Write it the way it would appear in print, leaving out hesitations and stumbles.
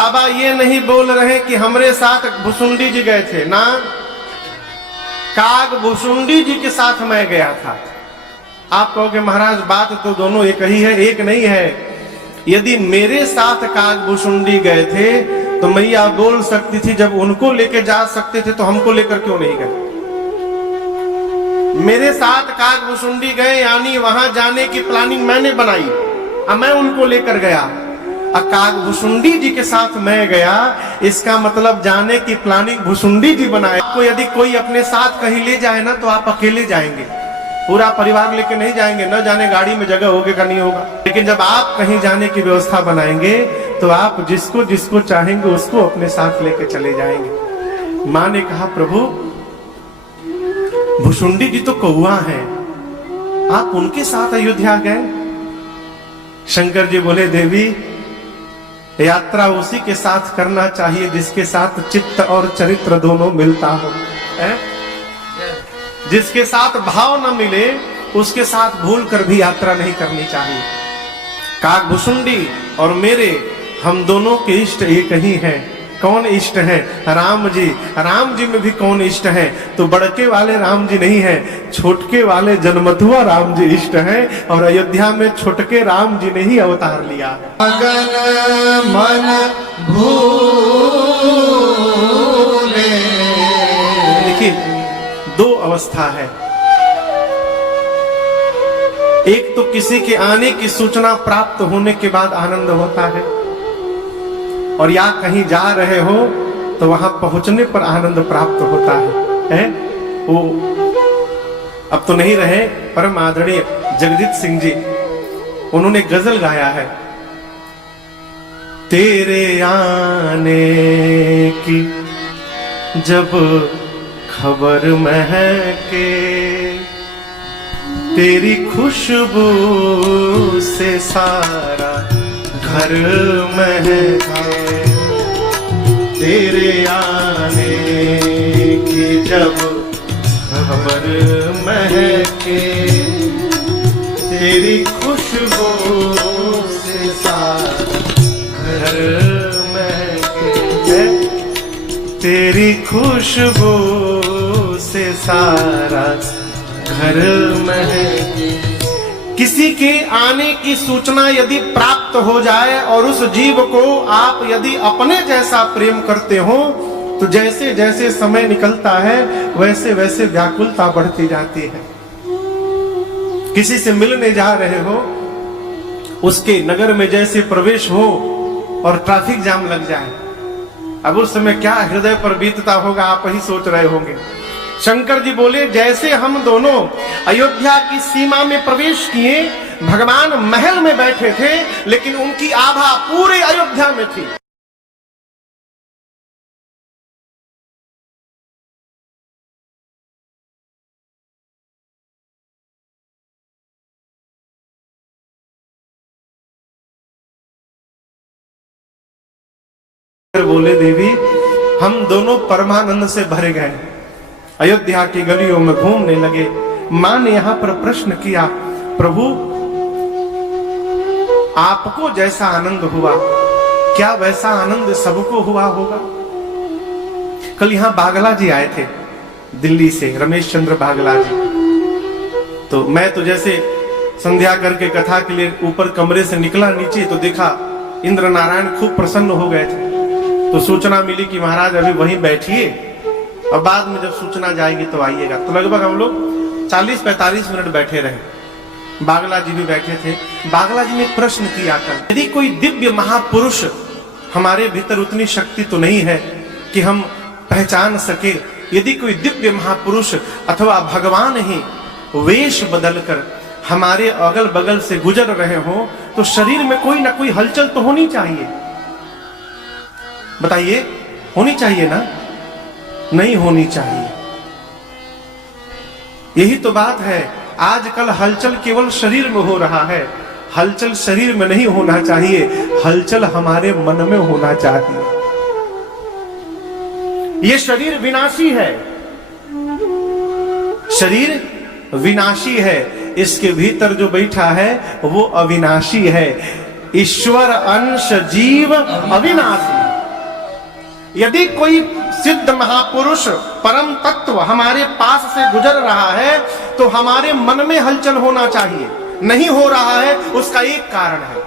बाबा ये नहीं बोल रहे कि हमरे साथ भुसुंडी जी गए थे ना, काग भुसुंडी जी के साथ मैं गया था। आप कहोगे महाराज बात तो दोनों एक ही है, एक नहीं है। यदि मेरे साथ काग भुसुंडी गए थे तो मैया बोल सकती थी जब उनको लेके जा सकते थे तो हमको लेकर क्यों नहीं गए। मेरे साथ काग भुसुंडी गए यानी वहां जाने की प्लानिंग मैंने बनाई और मैं उनको लेकर गया। काग भुसुंडी जी के साथ मैं गया, इसका मतलब जाने की प्लानिंग भुसुंडी जी बनाए। आपको यदि कोई अपने साथ कहीं ले जाए ना तो आप अकेले जाएंगे, पूरा परिवार लेके नहीं जाएंगे। न जाने गाड़ी में जगह होगा का नहीं होगा, लेकिन जब आप कहीं जाने की व्यवस्था बनाएंगे तो आप जिसको जिसको चाहेंगे उसको अपने साथ लेके चले जाएंगे। माँ ने कहा प्रभु भुसुंडी जी तो कौआ है, आप उनके साथ अयोध्या गए। शंकर जी बोले देवी यात्रा उसी के साथ करना चाहिए जिसके साथ चित्त और चरित्र दोनों मिलता हो। जिसके साथ भाव न मिले उसके साथ भूल कर भी यात्रा नहीं करनी चाहिए। काग भुसुंडी और मेरे हम दोनों के इष्ट एक ही हैं। कौन इष्ट है? राम जी। राम जी में भी कौन इष्ट है? तो बड़के वाले राम जी नहीं है, छोटके वाले जन्मतुआ राम जी इष्ट हैं। और अयोध्या में छोटके राम जी ने ही अवतार लिया है। मगन मन भूले। देखिए दो अवस्था है, एक तो किसी के आने की सूचना प्राप्त होने के बाद आनंद होता है, और या कहीं जा रहे हो तो वहां पहुंचने पर आनंद प्राप्त होता है। वो अब तो नहीं रहे, परम आदरणीय जगजीत सिंह जी, उन्होंने गजल गाया है। तेरे आने की जब खबर महके, तेरी खुशबू से सारा घर महके। तेरे आने की जब खबर महके, तेरी खुशबू से सारा घर महके। तेरी खुशबू से सारा घर महके। किसी के आने की सूचना यदि प्राप्त हो जाए और उस जीव को आप यदि अपने जैसा प्रेम करते हो तो जैसे जैसे समय निकलता है वैसे वैसे व्याकुलता बढ़ती जाती है। किसी से मिलने जा रहे हो, उसके नगर में जैसे प्रवेश हो और ट्रैफिक जाम लग जाए, अब उस समय क्या हृदय पर बीतता होगा आप ही सोच रहे होंगे। शंकर जी बोले जैसे हम दोनों अयोध्या की सीमा में प्रवेश किए, भगवान महल में बैठे थे लेकिन उनकी आभा पूरे अयोध्या में थी। बोले देवी हम दोनों परमानंद से भरे गए, अयोध्या की गलियों में घूमने लगे। मां ने यहां पर प्रश्न किया प्रभु आपको जैसा आनंद हुआ क्या वैसा आनंद सबको हुआ होगा? कल यहां बागला जी आए थे दिल्ली से, रमेश चंद्र बागला जी। तो मैं तो जैसे संध्या करके कथा के लिए ऊपर कमरे से निकला नीचे तो देखा इंद्र नारायण खूब प्रसन्न हो गए थे। तो सूचना मिली कि महाराज अभी वहीं बैठिए और बाद में जब सूचना जाएगी तो आइएगा। तो लगभग हम लोग 40-45 मिनट बैठे रहे। बागला जी भी बैठे थे। बागला जी ने प्रश्न किया कर, यदि कोई दिव्य महापुरुष, हमारे भीतर उतनी शक्ति तो नहीं है कि हम पहचान सके, यदि कोई दिव्य महापुरुष अथवा भगवान ही वेश बदलकर हमारे अगल बगल से गुजर रहे हो तो शरीर में कोई ना कोई हलचल तो होनी चाहिए। बताइए होनी चाहिए ना? नहीं होनी चाहिए। यही तो बात है, आजकल हलचल केवल शरीर में हो रहा है। हलचल शरीर में नहीं होना चाहिए, हलचल हमारे मन में होना चाहिए। ये शरीर विनाशी है, शरीर विनाशी है, इसके भीतर जो बैठा है वो अविनाशी है। ईश्वर अंश जीव अविनाशी। यदि कोई सिद्ध महापुरुष परम तत्व हमारे पास से गुजर रहा है तो हमारे मन में हलचल होना चाहिए। नहीं हो रहा है उसका एक कारण है,